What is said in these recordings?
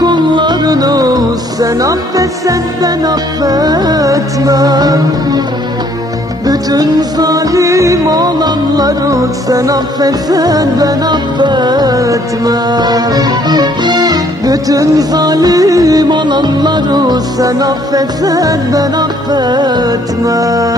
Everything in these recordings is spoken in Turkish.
Kullarını sen affetsen ben affetmem Bütün zalim olanları sen affetsen ben affetmem Bütün zalim olanları sen affetsen ben affetmem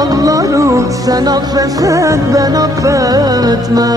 olanları sen affetsen ben affetmem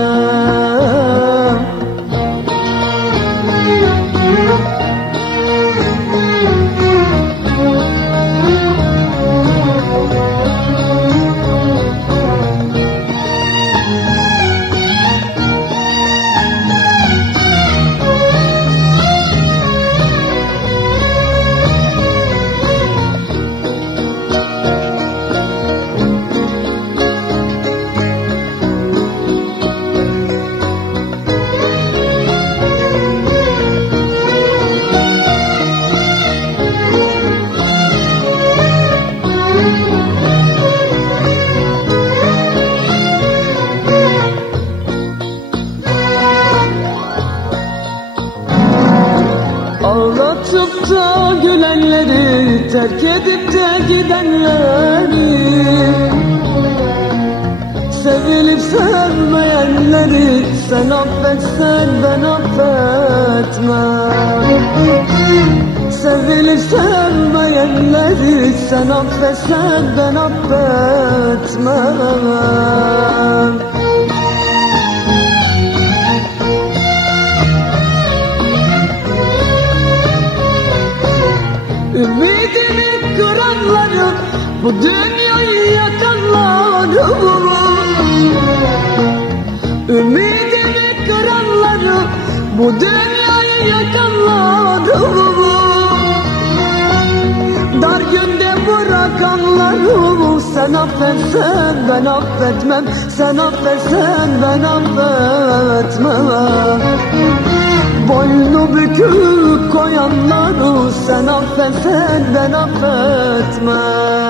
Terk edip de gidenleri Sevilip sevmeyenleri Sen affetsen ben affetmem Sevilip sevmeyenleri Sen affetsen ben affetmem Bu dünyayı yakanları Ümidini kıranları Bu dünyayı yakanları Dar günde bırakanları Sen affetsen ben affetmem. Sen affetsen ben affetmem. Boynu bükük koyanları sen affetsen ben affetmem